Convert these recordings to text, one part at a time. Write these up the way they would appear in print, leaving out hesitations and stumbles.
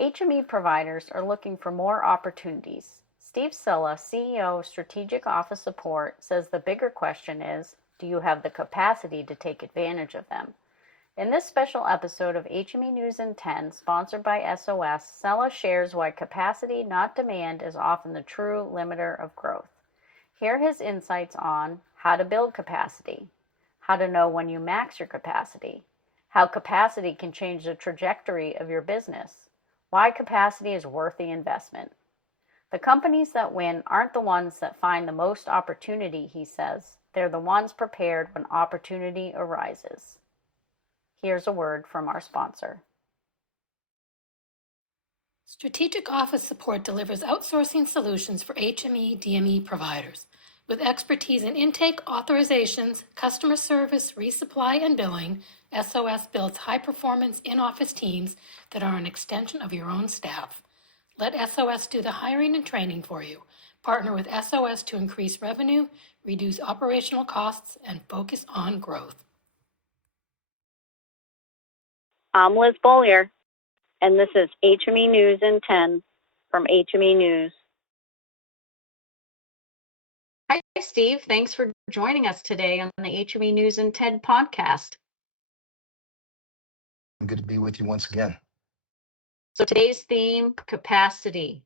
HME providers are looking for more opportunities. Steve Cela, CEO of Strategic Office Support, says the bigger question is, do you have the capacity to take advantage of them? In this special episode of HME News in 10, sponsored by SOS, Cela shares why capacity, not demand, is often the true limiter of growth. Hear his insights on how to build capacity, how to know when you max your capacity, how capacity can change the trajectory of your business, why capacity is worth the investment. The companies that win aren't the ones that find the most opportunity, he says. They're the ones prepared when opportunity arises. Here's a word from our sponsor. Strategic Office Support delivers outsourcing solutions for HME, DME providers. With expertise in intake, authorizations, customer service, resupply, and billing, SOS builds high-performance in-office teams that are an extension of your own staff. Let SOS do the hiring and training for you. Partner with SOS to increase revenue, reduce operational costs, and focus on growth. I'm Liz Beaulieu, and this is HME News in 10 from HME News. Hi, Steve. Thanks for joining us today on the HME News in 10 podcast. Good to be with you once again. So today's theme, capacity.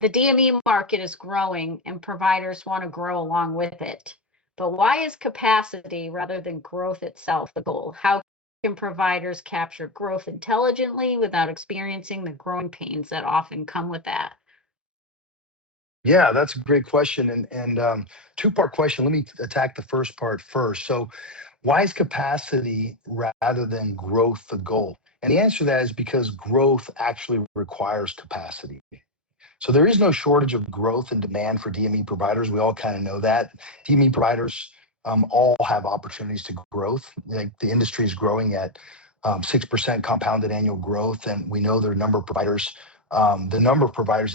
The DME market is growing and providers want to grow along with it. But why is capacity rather than growth itself the goal? How can providers capture growth intelligently without experiencing the growing pains that often come with that? Yeah, that's a great question. And two-part question. Let me attack the first part first. So why is capacity rather than growth the goal? And the answer to that is because growth actually requires capacity. So there is no shortage of growth and demand for DME providers. We all kind of know that. DME providers all have opportunities to growth. Like the industry is growing at 6% compounded annual growth, and we know the number of providers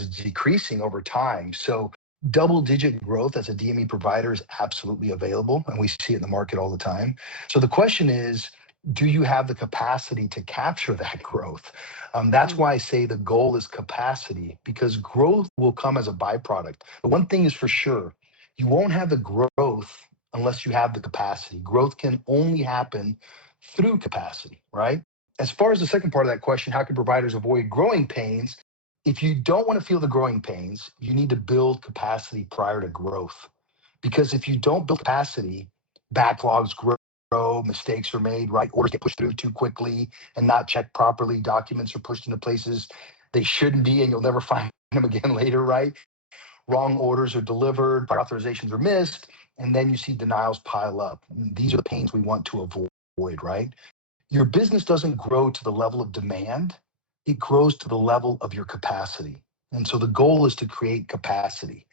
is decreasing over time. So double-digit growth as a DME provider is absolutely available, and we see it in the market all the time. So the question is, do you have the capacity to capture that growth? That's why I say the goal is capacity, because growth will come as a byproduct. But one thing is for sure, you won't have the growth unless you have the capacity. Growth can only happen through capacity, right? As far as the second part of that question, how can providers avoid growing pains? If you don't want to feel the growing pains, you need to build capacity prior to growth. Because if you don't build capacity, backlogs grow, mistakes are made, right? Orders get pushed through too quickly and not checked properly. Documents are pushed into places they shouldn't be, and you'll never find them again later, right? Wrong orders are delivered, prior authorizations are missed, and then you see denials pile up. These are the pains we want to avoid, right? Your business doesn't grow to the level of demand, it grows to the level of your capacity. And so the goal is to create capacity.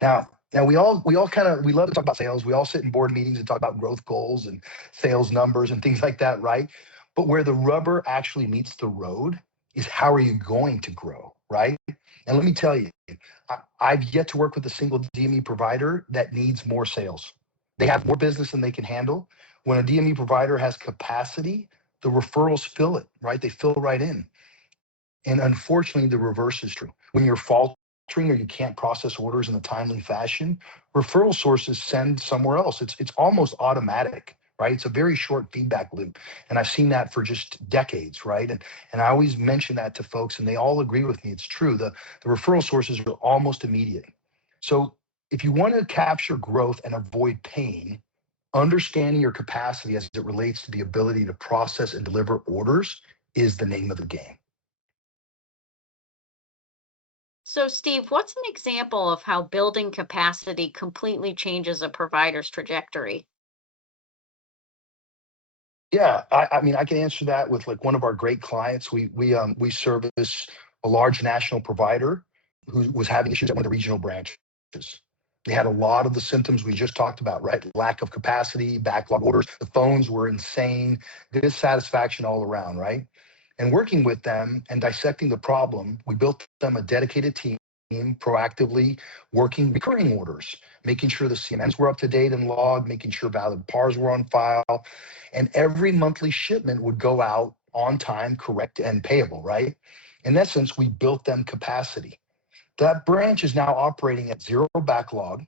Now we all we love to talk about sales. We all sit in board meetings and talk about growth goals and sales numbers and things like that, right? But where the rubber actually meets the road is how are you going to grow, right? And let me tell you, I've yet to work with a single DME provider that needs more sales. They have more business than they can handle. When a DME provider has capacity, the referrals fill it, right? They fill right in. And unfortunately, the reverse is true. When you're faltering or you can't process orders in a timely fashion, referral sources send somewhere else. It's almost automatic, right? It's a very short feedback loop. And I've seen that for just decades, right? And I always mention that to folks, and they all agree with me. It's true. The referral sources are almost immediate. So if you want to capture growth and avoid pain, understanding your capacity as it relates to the ability to process and deliver orders is the name of the game. So, Steve, what's an example of how building capacity completely changes a provider's trajectory? Yeah, I mean, I can answer that with like one of our great clients. We service a large national provider who was having issues at one of the regional branches. They had a lot of the symptoms we just talked about, right? Lack of capacity, backlog orders, the phones were insane, dissatisfaction all around, right? And working with them and dissecting the problem, we built them a dedicated team proactively working recurring orders, making sure the CMMs were up to date and logged, making sure valid PARs were on file, and every monthly shipment would go out on time, correct, and payable, right? In essence, we built them capacity. That branch is now operating at zero backlog,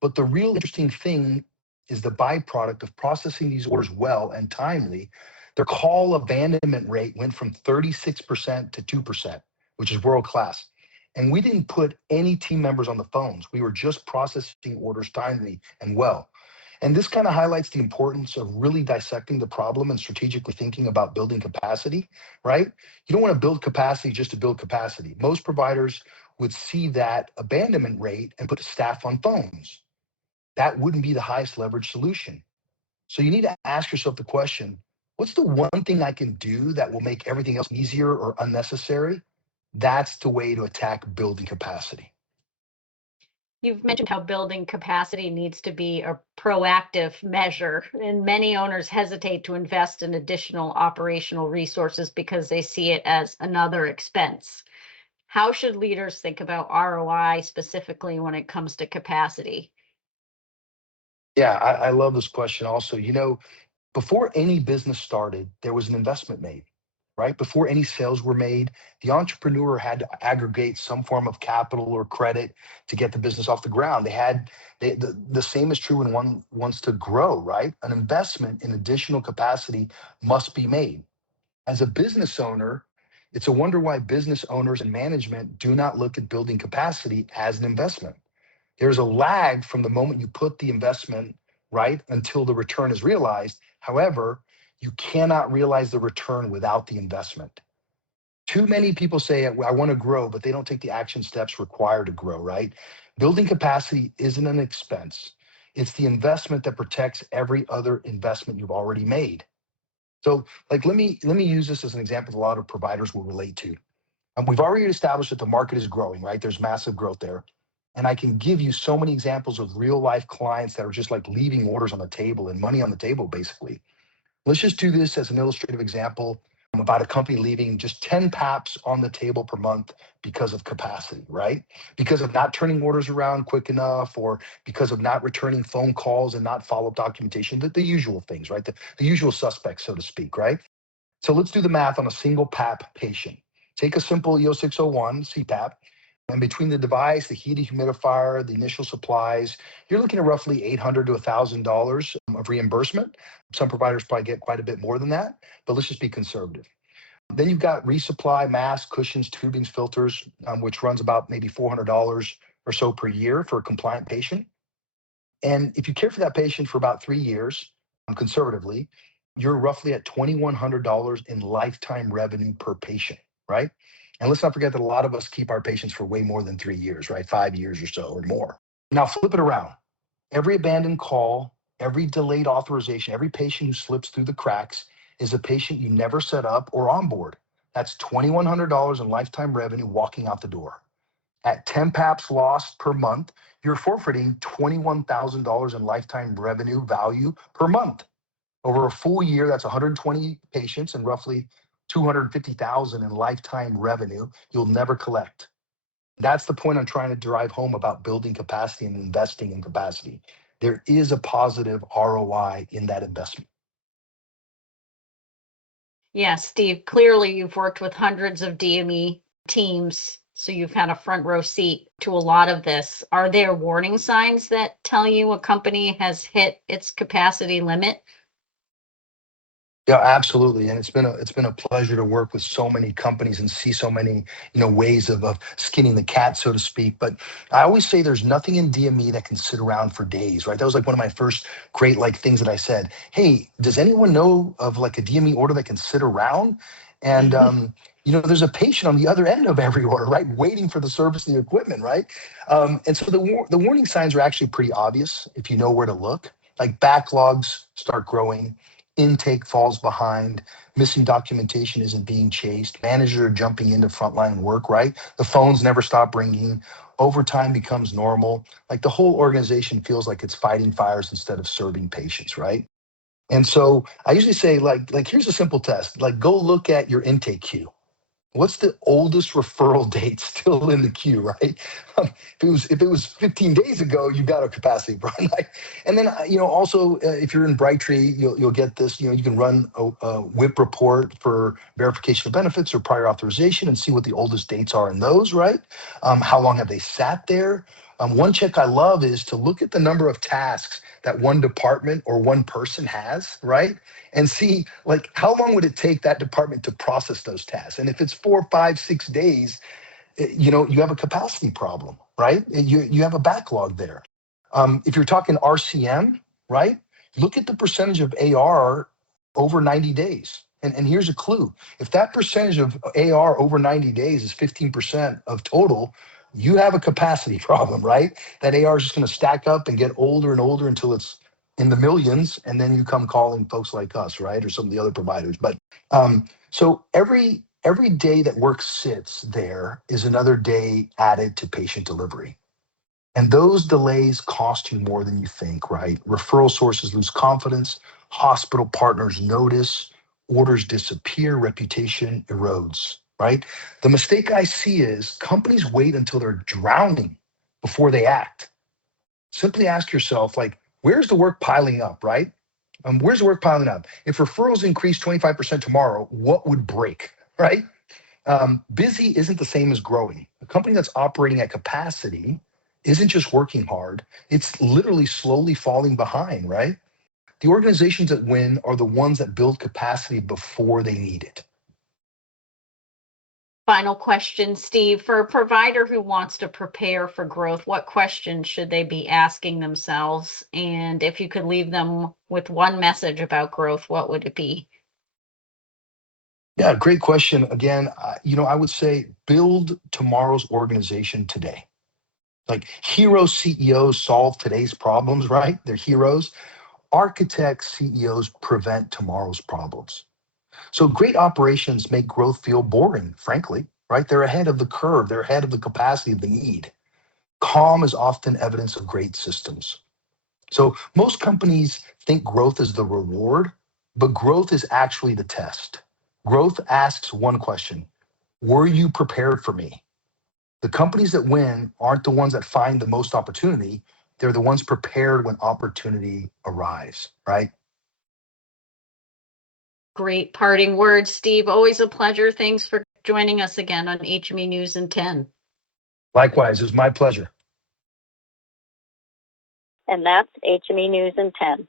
but the real interesting thing is the byproduct of processing these orders well and timely. Their call abandonment rate went from 36% to 2%, which is world class. And we didn't put any team members on the phones. We were just processing orders timely and well. And this kind of highlights the importance of really dissecting the problem and strategically thinking about building capacity, right? You don't want to build capacity just to build capacity. Most providers would see that abandonment rate and put staff on phones. That wouldn't be the highest leverage solution. So you need to ask yourself the question, what's the one thing I can do that will make everything else easier or unnecessary? That's the way to attack building capacity. You've mentioned how building capacity needs to be a proactive measure, and many owners hesitate to invest in additional operational resources because they see it as another expense. How should leaders think about ROI specifically when it comes to capacity? Yeah, I love this question also. Before any business started, there was an investment made, right? Before any sales were made, the entrepreneur had to aggregate some form of capital or credit to get the business off the ground. The same is true when one wants to grow, right? An investment in additional capacity must be made. As a business owner, it's a wonder why business owners and management do not look at building capacity as an investment. There's a lag from the moment you put the investment, right, until the return is realized. However, you cannot realize the return without the investment. Too many people say, I want to grow, but they don't take the action steps required to grow, right? Building capacity isn't an expense. It's the investment that protects every other investment you've already made. So, like, let me use this as an example that a lot of providers will relate to. We've already established that the market is growing, right? There's massive growth there. And I can give you so many examples of real life clients that are just like leaving orders on the table and money on the table, basically. Let's just do this as an illustrative example about a company leaving just 10 PAPs on the table per month because of capacity, right? Because of not turning orders around quick enough, or because of not returning phone calls and not follow up documentation, the usual things, right? The usual suspects, so to speak, right? So let's do the math on a single PAP patient. Take a simple EO601 CPAP, and between the device, the heated humidifier, the initial supplies, you're looking at roughly $800 to $1,000 of reimbursement. Some providers probably get quite a bit more than that, but let's just be conservative. Then you've got resupply, masks, cushions, tubings, filters, which runs about maybe $400 or so per year for a compliant patient. And if you care for that patient for about 3 years, conservatively, you're roughly at $2,100 in lifetime revenue per patient, right? And let's not forget that a lot of us keep our patients for way more than 3 years, right? 5 years or so or more. Now flip it around. Every abandoned call, every delayed authorization, every patient who slips through the cracks is a patient you never set up or onboard. That's $2,100 in lifetime revenue walking out the door. At 10 PAPs lost per month, you're forfeiting $21,000 in lifetime revenue value per month. Over a full year, that's 120 patients and roughly 250,000 in lifetime revenue you'll never collect. That's the point I'm trying to drive home about building capacity and investing in capacity. There is a positive ROI in that investment. Yeah, Steve, clearly you've worked with hundreds of DME teams, so you've had a front row seat to a lot of this. Are there warning signs that tell you a company has hit its capacity limit? Yeah, absolutely. And it's been a pleasure to work with so many companies and see so many, ways of skinning the cat, so to speak. But I always say there's nothing in DME that can sit around for days, right? That was like one of my first great things that I said. Hey, does anyone know of like a DME order that can sit around? And there's a patient on the other end of every order, right? Waiting for the service and the equipment, right? And so the warning signs are actually pretty obvious if you know where to look. Like backlogs start growing, intake falls behind, missing documentation isn't being chased, managers are jumping into frontline work, right? The phones never stop ringing, overtime becomes normal. Like the whole organization feels like it's fighting fires instead of serving patients, right? And so I usually say, like here's a simple test. Like, go look at your intake queue. What's the oldest referral date still in the queue, right? If it was 15 days ago, you got a capacity run. And then also if you're in Brightree, you'll get this. You can run a WIP report for verification of benefits or prior authorization and see what the oldest dates are in those, right? How long have they sat there? One check I love is to look at the number of tasks that one department or one person has, right? And see like how long would it take that department to process those tasks. And if it's 4, 5, 6 days, you have a capacity problem, right? You have a backlog there. If you're talking RCM, right? Look at the percentage of AR over 90 days. And here's a clue. If that percentage of AR over 90 days is 15% of total, you have a capacity problem, right? That AR is just going to stack up and get older and older until it's in the millions, and then you come calling folks like us, right? Or some of the other providers. But so every day that work sits there is another day added to patient delivery. And those delays cost you more than you think, right? Referral sources lose confidence, hospital partners notice, orders disappear, reputation erodes, right? The mistake I see is companies wait until they're drowning before they act. Simply ask yourself, like, where's the work piling up, right? Where's the work piling up? If referrals increase 25% tomorrow, what would break, right? Busy isn't the same as growing. A company that's operating at capacity isn't just working hard, it's literally slowly falling behind, right? The organizations that win are the ones that build capacity before they need it. Final question, Steve. For a provider who wants to prepare for growth, what questions should they be asking themselves? And if you could leave them with one message about growth, what would it be? Yeah, great question. Again, I would say build tomorrow's organization today. Like hero CEOs solve today's problems, right? They're heroes. Architects, CEOs prevent tomorrow's problems. So great operations make growth feel boring, frankly, right? They're ahead of the curve. They're ahead of the capacity of the need. Calm is often evidence of great systems. So most companies think growth is the reward, but growth is actually the test. Growth asks one question: were you prepared for me? The companies that win aren't the ones that find the most opportunity. They're the ones prepared when opportunity arrives, right? Great parting words, Steve. Always a pleasure. Thanks for joining us again on HME News in 10. Likewise, it was my pleasure. And that's HME News in 10.